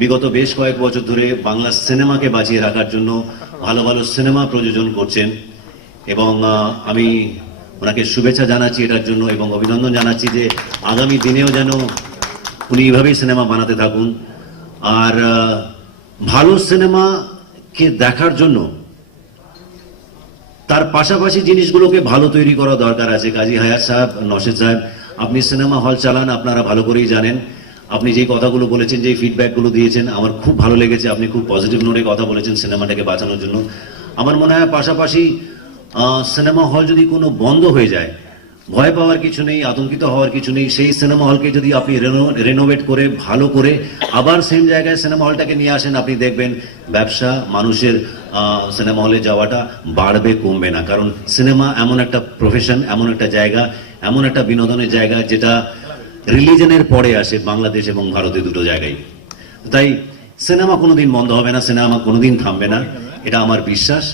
বিগত বেশ কয়েক বছর ধরে বাংলা সিনেমাকে বাঁচিয়ে রাখার জন্য ভালো ভালো সিনেমা প্রযোজন করছেন এবং আমি ওনাকে শুভেচ্ছা জানাচ্ছি এটার জন্য এবং অভিনন্দন জানাচ্ছি যে আগামী দিনেও যেন উনি এইভাবেই সিনেমা বানাতে থাকুন। আর ভালো সিনেমাকে দেখার জন্য তার পাশাপাশি জিনিসগুলোকে ভালো তৈরি করা দরকার আছে। কাজী হায়াত সাহেব, নওশেদ সাহেব, আপনি সিনেমা হল চালান, আপনারা ভালো করেই জানেন। আপনি যে কথাগুলো বলেছেন, যে ফিডব্যাকগুলো দিয়েছেন, আমার খুব ভালো লেগেছে। আপনি খুব পজিটিভ নোটে কথা বলেছেন সিনেমাটাকে বাঁচানোর জন্য। আমার মনে হয় পাশাপাশি সিনেমা হল যদি কোনো বন্ধ হয়ে যায়, ভয় পাওয়ার কিছু নেই, আতঙ্কিত হওয়ার কিছু নেই। সেই সিনেমা হলকে যদি আপনি রেনোভেট করে ভালো করে আবার সেম জায়গায় সিনেমা হলটাকে নিয়ে আসেন, আপনি দেখবেন ব্যবসা, মানুষের সিনেমা হলে যাওয়াটা বাড়বে, কমবে না। কারণ সিনেমা এমন একটা প্রফেশন, এমন একটা জায়গা, এমন একটা বিনোদনের জায়গা যেটা রিলিজনের পরে আসে বাংলাদেশ এবং ভারতে দুটো জায়গায়। তাই সিনেমা কোনোদিন বন্ধ হবে না, সিনেমা কোনোদিন থামবে না, এটা আমার বিশ্বাস।